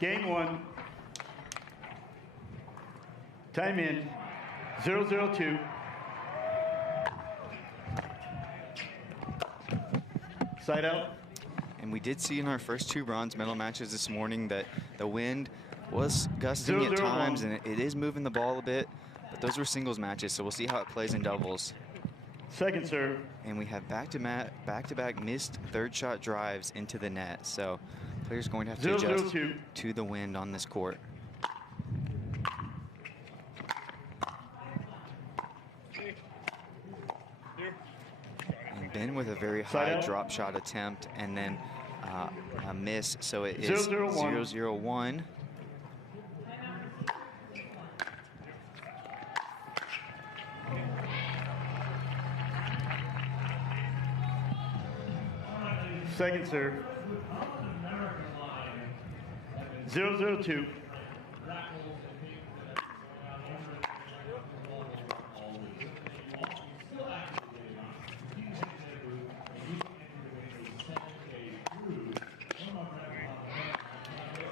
Game 1. Time in. 0-0-2. Side out. And we did see in our first 2 bronze medal matches this morning that the wind was gusting at times, and it is moving the ball a bit. But those were singles matches, so we'll see how it plays in doubles. Second serve. And we have back-to-back missed third shot drives into the net. So players going to have to adjust to the wind on this court. And Ben with a very high drop shot attempt and then a miss. So it is 0-0-1. Second serve. 0-0-2.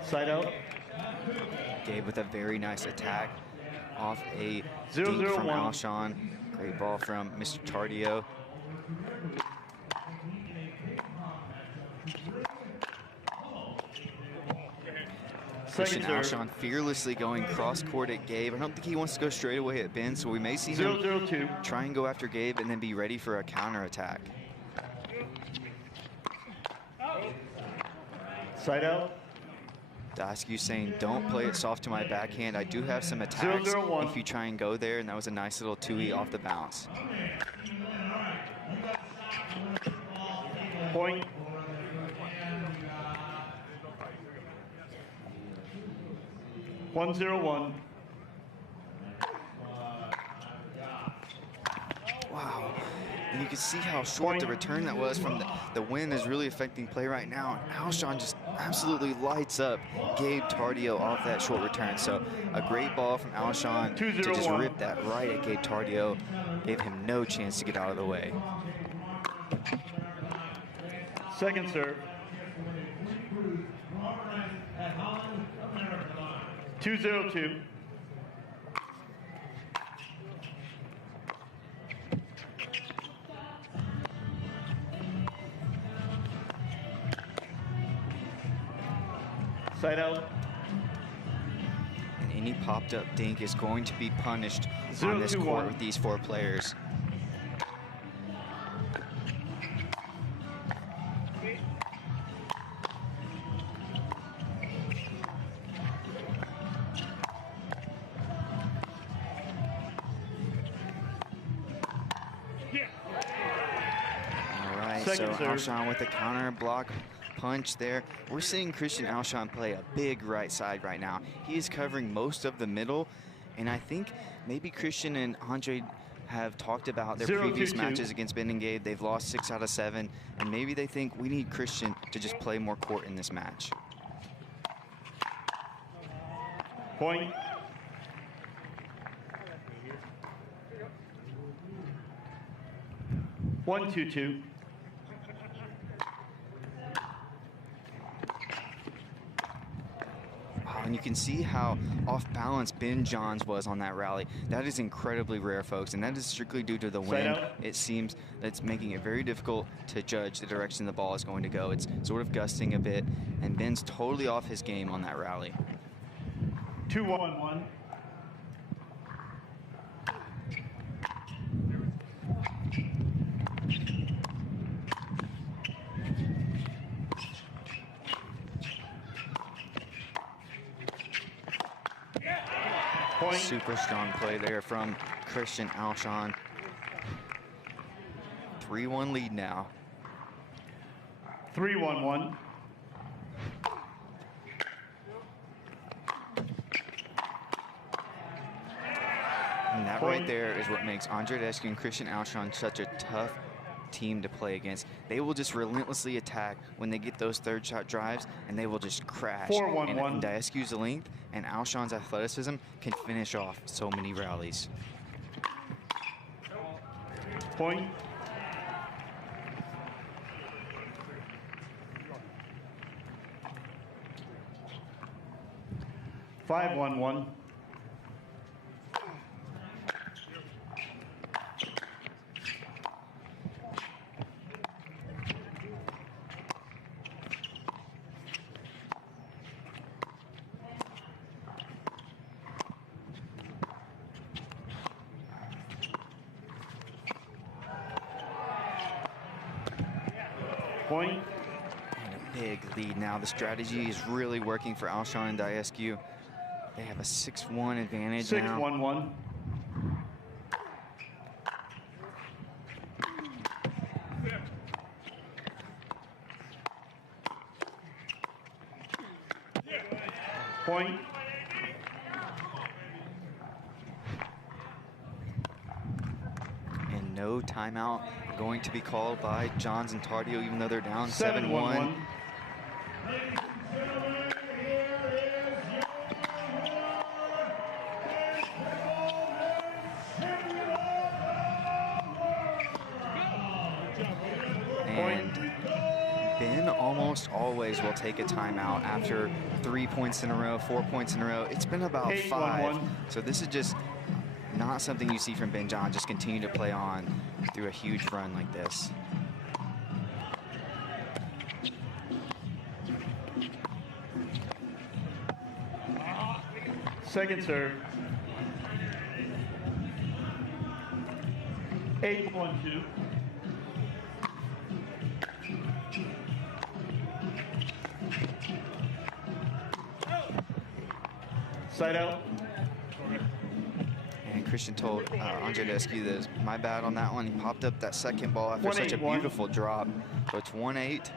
Side out. Gabe with a very nice attack off a dink from Alshon. Great ball from Mr. Tardio. Christian Alshon fearlessly going cross-court at Gabe. I don't think he wants to go straight away at Ben, so we may see him try and go after Gabe and then be ready for a counter-attack. Side out. Daescu saying, don't play it soft to my backhand. I do have some attacks if you try and go there, and that was a nice little 2-E off the bounce. Point. One 0-1. Wow. And you can see how short the return that was from the wind is really affecting play right now. And Alshon just absolutely lights up Gabe Tardio off that short return. So a great ball from Alshon to just rip that right at Gabe Tardio. Gave him no chance to get out of the way. Second serve. 2-0-2. Side out. And any popped up dink is going to be punished on this court with these 4 players. So Alshon with the counter block punch there. We're seeing Christian Alshon play a big right side right now. He is covering most of the middle, and I think maybe Christian and Andre have talked about their previous matches against Ben and Gabe. They've lost 6 out of 7, and maybe they think we need Christian to just play more court in this match. Point. One 2-2. And you can see how off balance Ben Johns was on that rally. That is incredibly rare, folks, and that is strictly due to the wind. It seems that's making it very difficult to judge the direction the ball is going to go. It's sort of gusting a bit, and Ben's totally off his game on that rally. 2-1-1. Super strong play there from Christian Alshon. 3-1 lead now. 3-1-1. And that right there is what makes Andre Daescu and Christian Alshon such a tough team to play against. They will just relentlessly attack when they get those third shot drives, and they will just crash. 4-1-1. And Daescu's length and Alshon's athleticism can finish off so many rallies. Point. 5-1-1. Point. And a big lead now. The strategy is really working for Alshon and Daescu. They have a 6-1 advantage now. 6-1-1. Point. And no timeout going to be called by Johns and Tardio, even though they're down 7-1. 7-1-1. And Ben almost always will take a timeout after 3 points in a row, 4 points in a row. It's been about 5. 8-1-1. So this is just not something you see from Ben John. Just continue to play on through a huge run like this. Second serve. 8-1-2. Side out. And Christian told Andre Daescu that it was my bad on that one. He popped up that second ball after such a 1-8-1. beautiful drop. So it's 1-8.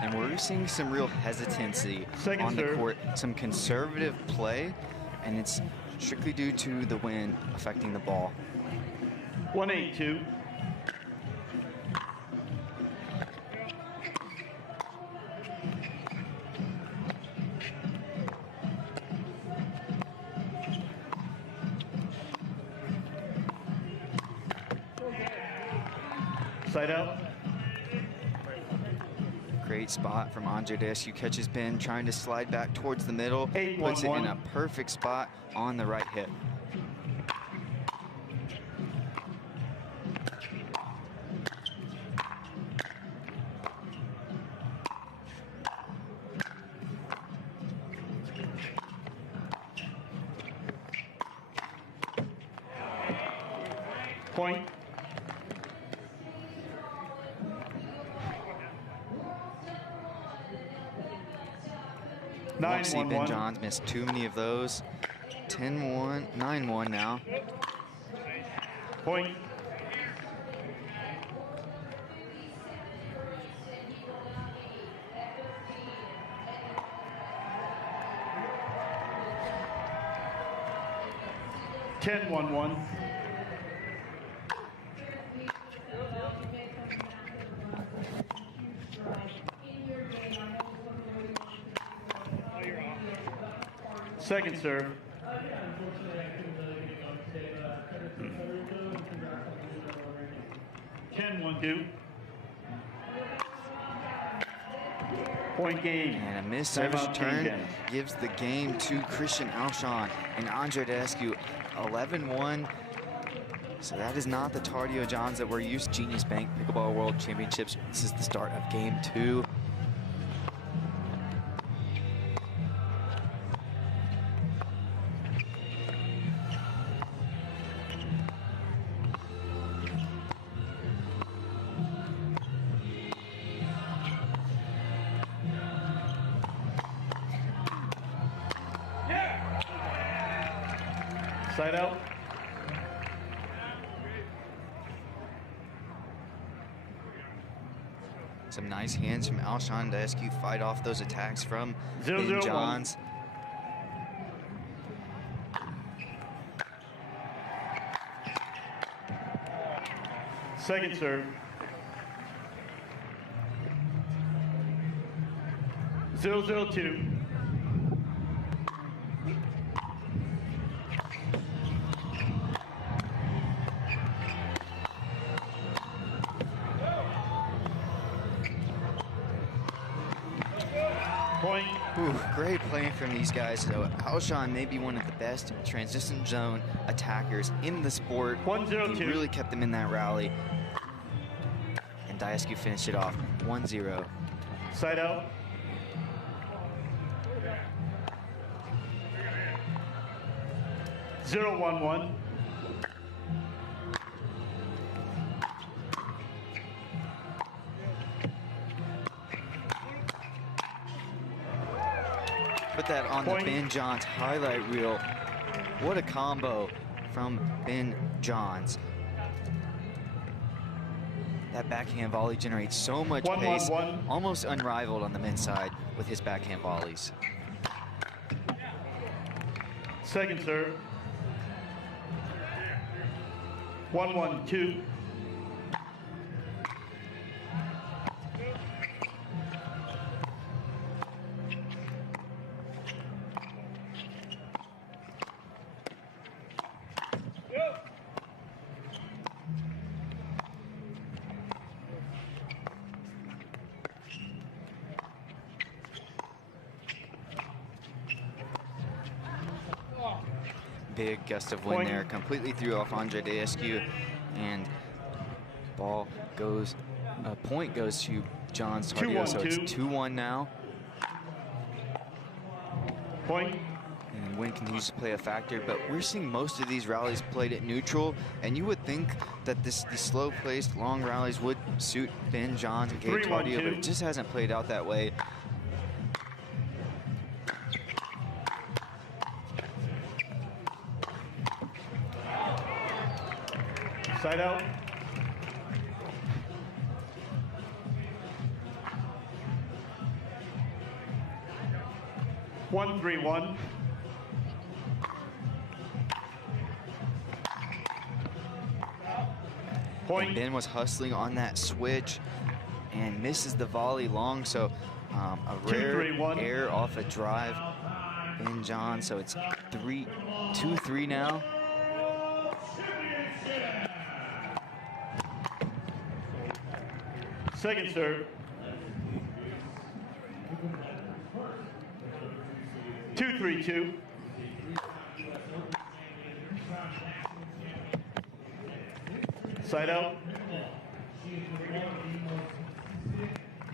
And we're seeing some real hesitancy Second on the serve. court, some conservative play, and it's strictly due to the wind affecting the ball. 1-8-2. Side out. Great spot from Andre Daescu. Catches Ben trying to slide back towards the middle. 8-1-1. Puts it in a perfect spot on the right hip. Point. Won't see Ben 9-1-1. Johns miss too many of those. 10-1, 9-1 now. Point. Ten, 1-1. Second serve. Ten, 1-2. Point game. And a missed Timeout, service King return Jenius. gives the game to Christian Alshon and Andre Daescu. 11-1. So that is not the Tardio Johns that we're used to. Genius Bank Pickleball World Championships. This is the start of game 2. Side out. Some nice hands from Alshon and Daescu. Fight off those attacks from 0-0-1. Ben Johns. Second serve. 0-0-2. Ooh, great playing from these guys. So Alshon may be one of the best transition zone attackers in the sport. 1-0-2. He really kept them in that rally. And Daescu finished it off 1-0. Side out. Zero, 1-1. Put that on Point. the Ben Johns highlight reel. What a combo from Ben Johns. That backhand volley generates so much 1-1-1. pace, almost unrivaled on the men's side with his backhand volleys. Second serve. 1-1-2. Big gust of wind Point. there, completely threw off Andre Daescu, and ball goes, point goes to Johns Tardio, so it's 2-1 now. Point. And wind continues to play a factor, but we're seeing most of these rallies played at neutral, and you would think that the slow-paced, long rallies would suit Ben Johns and Gabe 3-1-2. Tardio, but it just hasn't played out that way. Side out. One, 3-1. Point. And Ben was hustling on that switch and misses the volley long, so a rare 2-3-1. error off a drive. Ben Johns, so it's 2-3 now. Second serve. 2-3-2. Side out.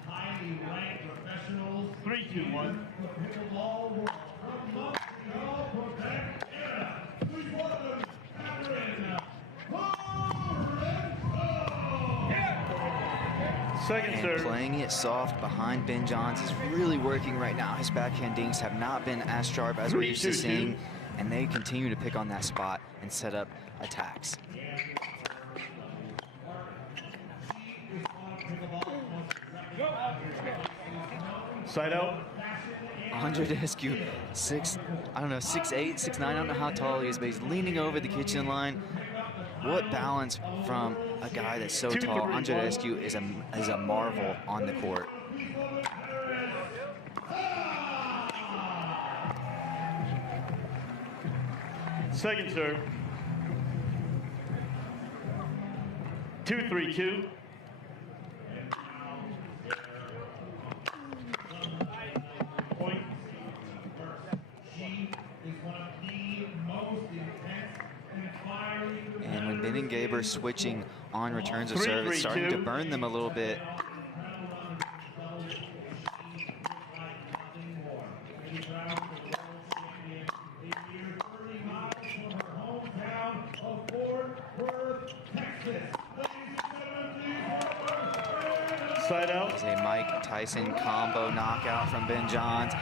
Highly ranked professionals. 3-2-1. Pickleball world. From Montreal, Quebec, Canada. Who's one of them? Second And serve. playing it soft behind Ben Johns is really working right now. His backhand dinks have not been as sharp as we're used to 3-2-2. seeing, and they continue to pick on that spot and set up attacks. Side out. Andre Daescu, 6'8", 6'9", I don't know how tall he is, but he's leaning over the kitchen line. What balance from a guy that's so tall. Andre Daescu is a marvel on the court. Second serve. 2-3-2. Point. She is one of the most intense and fiery. And when Ben and Gabe are switching on returns of serve, it's starting to burn them a little bit. Side out. It's a Mike Tyson combo knockout from Ben Johns.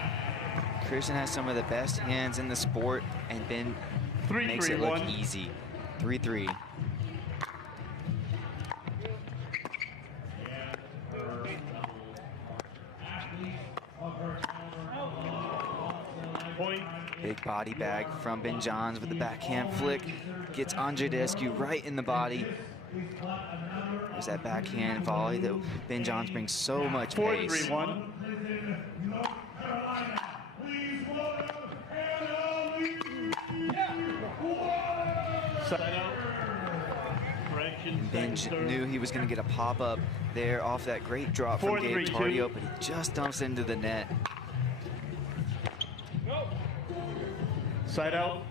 Christian has some of the best hands in the sport, and Ben makes it look 3-3-1. easy. 3-3. Point. Big body bag from Ben Johns with the backhand flick. Gets Andre Daescu right in the body. There's that backhand volley that Ben Johns brings so much pace. 4-3-1. Side out. Correction. Ben Second serve. knew he was going to get a pop-up there off that great drop from Gabe 4-3-2. Tardio, but he just dumps into the net. Side out.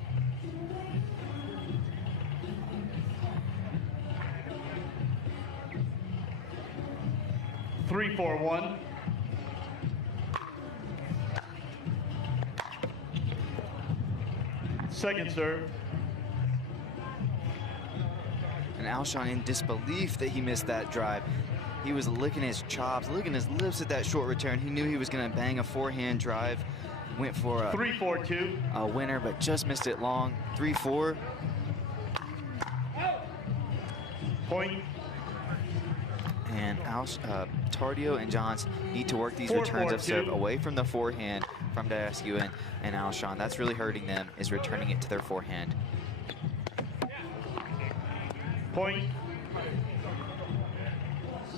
Three, 4-1. Second serve. And Alshon in disbelief that he missed that drive. He was licking his chops, licking his lips at that short return. He knew he was going to bang a forehand drive. Went for a 3-4-2. a winner, but just missed it long. 3-4. Point. And Tardio and Johns need to work these 4-4-2. returns of serve away from the forehand from Daescu and Alshon. That's really hurting them, is returning it to their forehand. Point.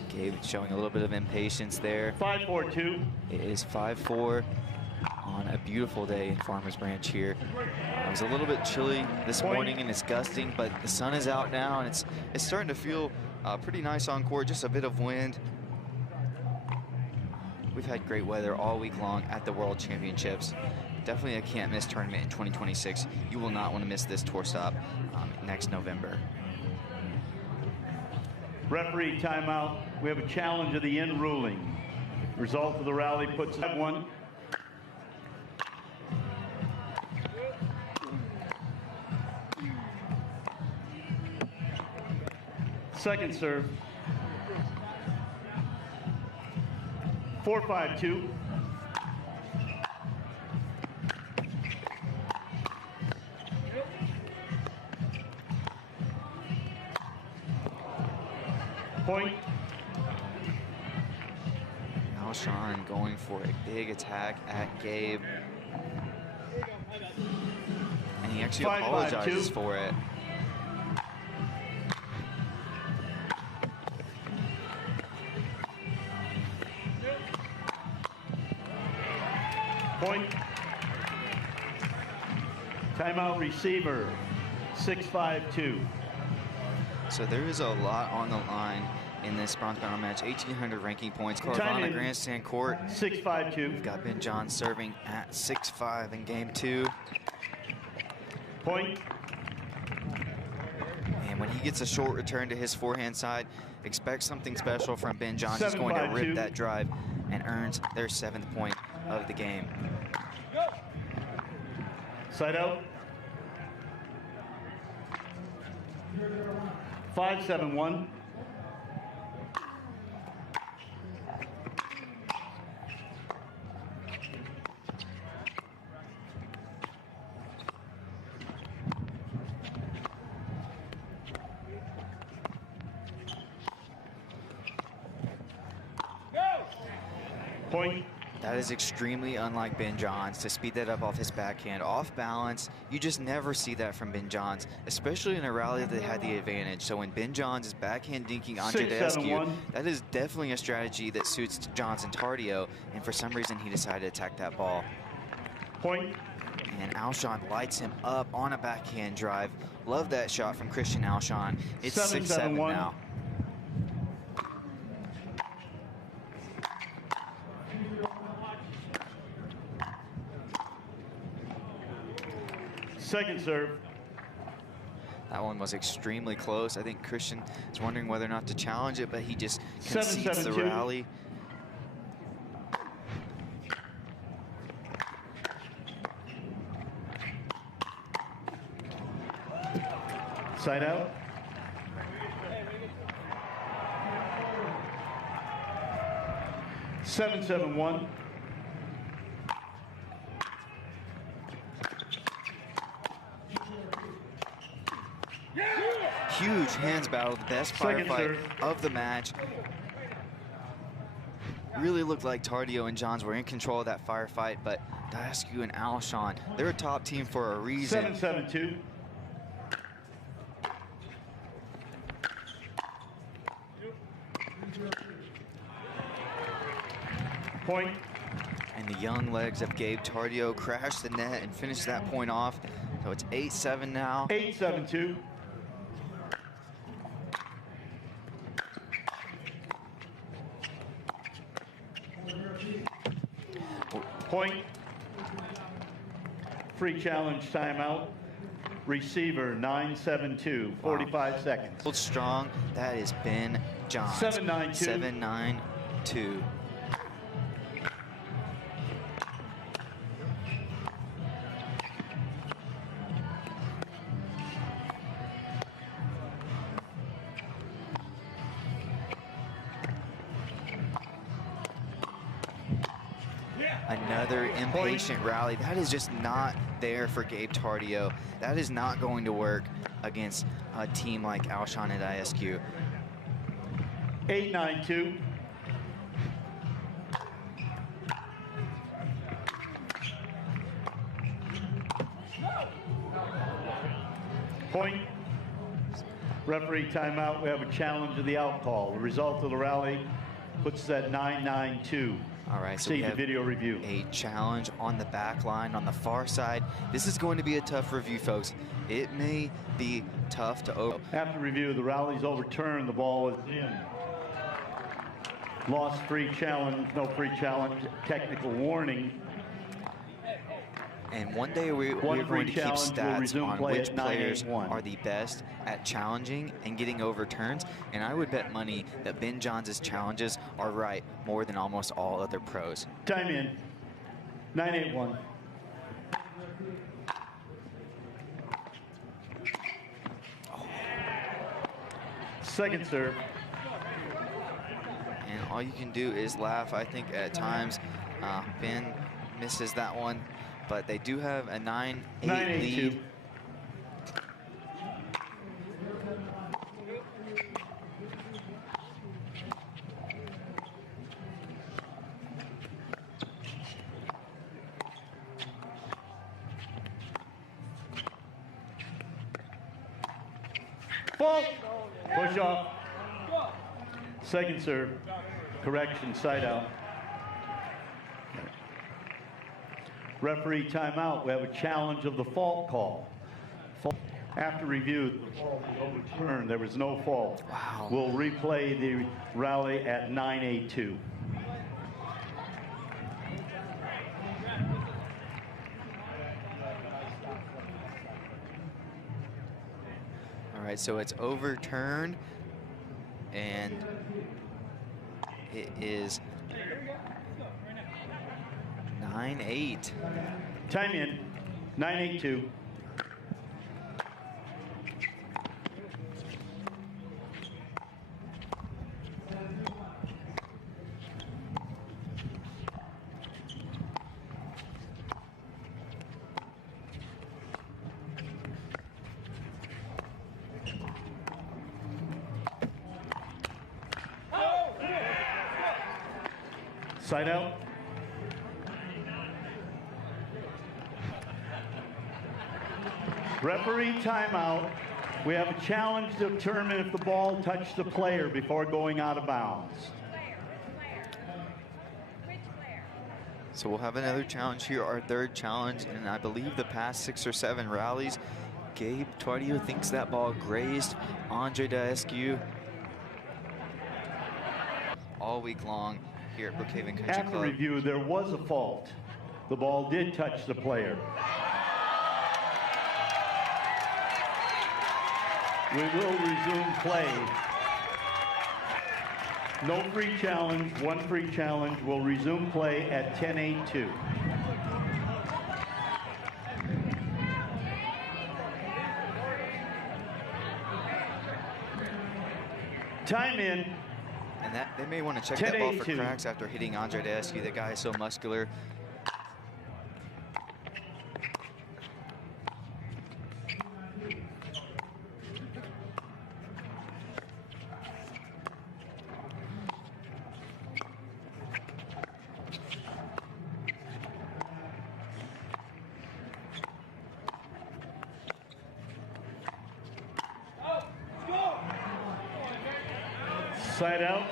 Gabe showing a little bit of impatience there. 5-4-2. It is 5-4 on a beautiful day in Farmers Branch here. It was a little bit chilly this morning and it's gusting, but the sun is out now and it's starting to feel pretty nice on court, just a bit of wind. We've had great weather all week long at the World Championships. Definitely a can't miss tournament in 2026. You will not want to miss this tour stop next November. Referee timeout. We have a challenge of the end ruling. Result of the rally puts at 1. Second serve. 4-5-2. Point. Alshon going for a big attack at Gabe. And he actually 5-5-2. apologizes for it. Point. Timeout receiver. 6-5-2. So there is a lot on the line in this bronze medal match. 1,800 ranking points. Carvana Grandstand Court. 6-5-2. We've got Ben Johns serving at 6-5 in game 2. Point. And when he gets a short return to his forehand side, expect something special from Ben Johns. He's going to rip that drive and earns their 7th point of the game. Side out. 5-7-1. Point. That is extremely unlike Ben Johns to speed that up off his backhand. Off balance, you just never see that from Ben Johns, especially in a rally that had the advantage. So when Ben Johns is backhand dinking Andre Daescu, that is definitely a strategy that suits Johns and Tardio, and for some reason he decided to attack that ball. Point. And Alshon lights him up on a backhand drive. Love that shot from Christian Alshon. It's 6-7 now. Second serve. That one was extremely close. I think Christian is wondering whether or not to challenge it, but he just concedes the rally. Side out. Seven, 7-1. Huge hands battle, the best firefight of the match. Really looked like Tardio and Johns were in control of that firefight, but Daescu and Alshon, they're a top team for a reason. 7-7-2. Point. And the young legs of Gabe Tardio crash the net and finish that point off. So it's 8-7 now. 8-7-2. Point. Free challenge timeout. Receiver 9-7-2, 45 seconds. Hold strong. That is Ben Johns. 7-9-2. 7-9-2. Another impatient rally. That is just not there for Gabe Tardio. That is not going to work against a team like Alshon and Daescu. 8-9-2. Point. Referee timeout. We have a challenge of the out call. The result of the rally puts us at 9-9-2. All right, so see we the have video review. A challenge on the back line on the far side. This is going to be a tough review, folks. It may be tough to over. After review, the rally's overturned. The ball is in. Lost free challenge, no free challenge, technical warning. And one day we're going to keep stats on which players are the best at challenging and getting overturns. And I would bet money that Ben Johns' challenges are right more than almost all other pros. Time in. 9-8-1. Second serve. And all you can do is laugh. I think at times Ben misses that one. But they do have a 9-8 lead. Ball. Push off. Second serve. Correction, side out. Referee timeout. We have a challenge of the fault call. After review, the fault was overturned. There was no fault. Wow. We'll replay the rally at 9-8-2. All right, so it's overturned, and it is 9-8. Time in. 9-8-2. Side out. Referee timeout. We have a challenge to determine if the ball touched the player before going out of bounds. So we'll have another challenge here, our third challenge, and I believe the past 6 or 7 rallies, Gabe Tardio thinks that ball grazed Andre Daescu all week long here at Brookhaven Country After Club. review, there was a fault. The ball did touch the player. We will resume play. No free challenge, 1 free challenge. We'll resume play at 10-8-2. Time in. And that they may want to check that ball for 10-8-2. cracks after hitting Andre Daescu. That guy is so muscular. Side out.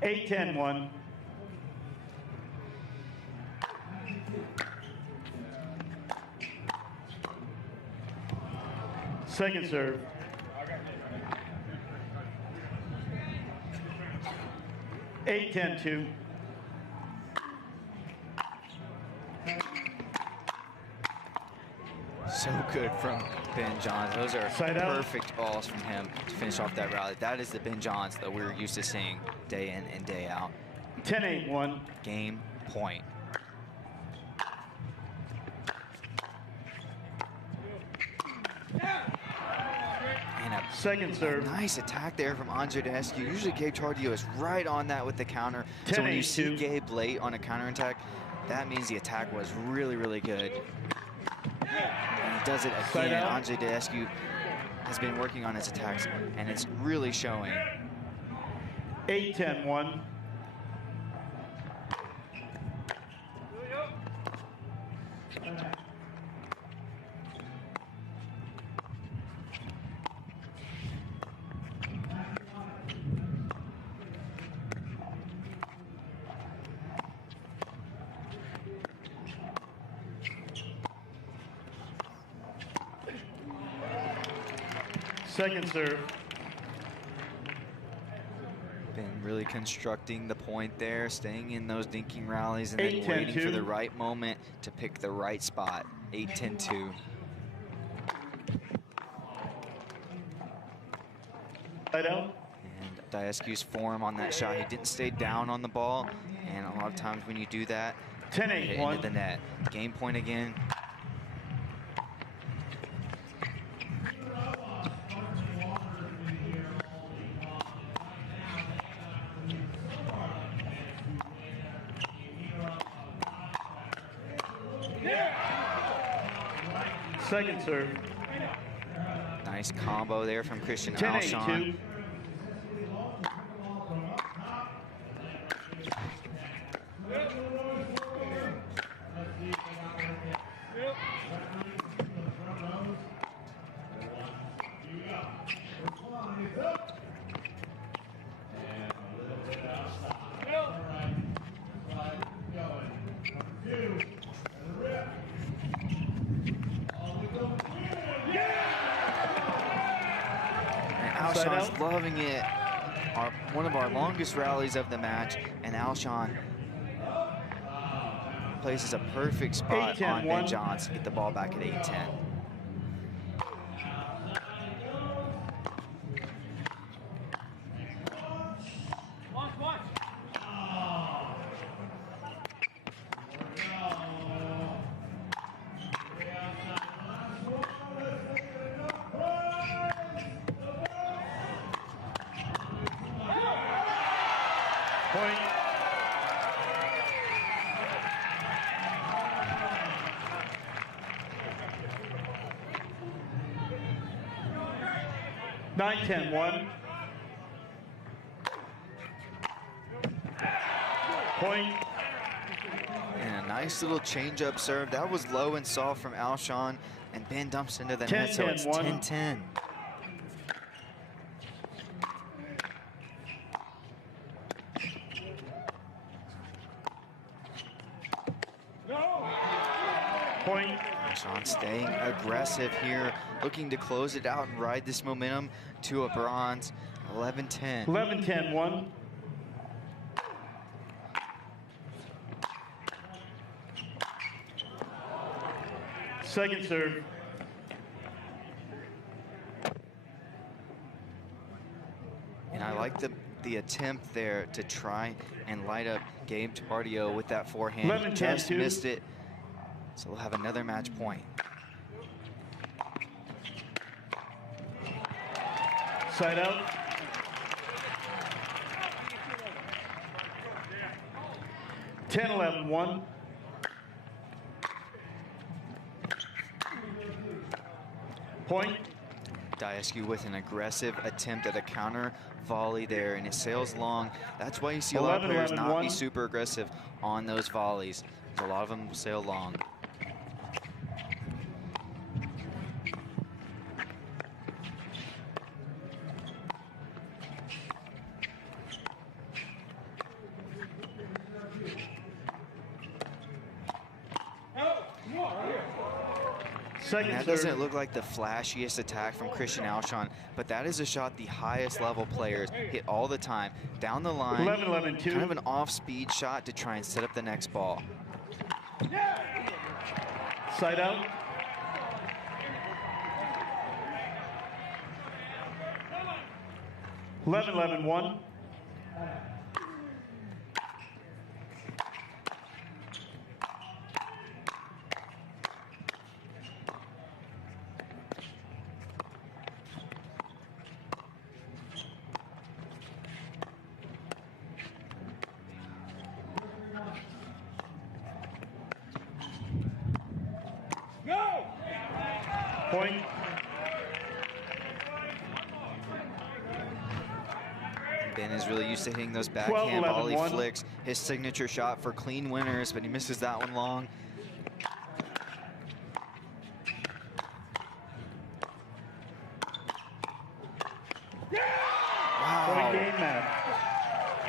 8-10-1. Second serve. 8-10-2. So good from Ben Johns. Those are perfect balls from him to finish off that rally. That is the Ben Johns that we're used to seeing day in and day out. 10-8-1. Game point. And a second serve. Nice attack there from Andre Daescu. Usually Gabe Tardio is right on that with the counter. So when you see Gabe late on a counter attack, that means the attack was really, really good. And he does it again. Andre Daescu has been working on his attacks, and it's really showing. 8-10-1. Second serve. Been really constructing the point there, staying in those dinking rallies and then waiting for the right moment to pick the right spot. 8-10-2. Right out. And Daescu's form on that shot, he didn't stay down on the ball, and a lot of times when you do that, 10-8-1. into the net. Game point again. Second serve. Nice combo there from Christian Alshon. Alshon's loving it. One of our longest rallies of the match, and Alshon places a perfect spot on Ben Johns to get the ball back at 8-10. Point. Nine, 10-1. Point. And a nice little change-up serve. That was low and soft from Alshon, and Ben dumps into the net, so it's 10-10. Point. Alshon staying aggressive here, looking to close it out and ride this momentum to a bronze. 11-10. 11-10-1. Second serve. And I like the attempt there to try and light up Gabe Tardio with that forehand. He just missed it. So we'll have another match point. Side out. Ten, 11-1. Point. Daescu with an aggressive attempt at a counter volley there, and it sails long. That's why you see a lot of players not be super aggressive on those volleys. A lot of them sail long. Second And that serve. doesn't look like the flashiest attack from Christian Alshon, but that is a shot the highest level players hit all the time. Down the line, 11-11-2. kind of an off-speed shot to try and set up the next ball. Side out. Eleven, 1. Point. Ben is really used to hitting those 12, backhand 11, volley 1. flicks. His signature shot for clean winners, but he misses that one long. Point game match.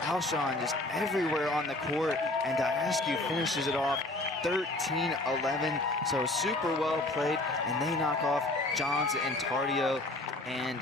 Alshon just everywhere on the court, and Daescu finishes it off 13-11. So super well played, and they knock off Johns and Tardio. And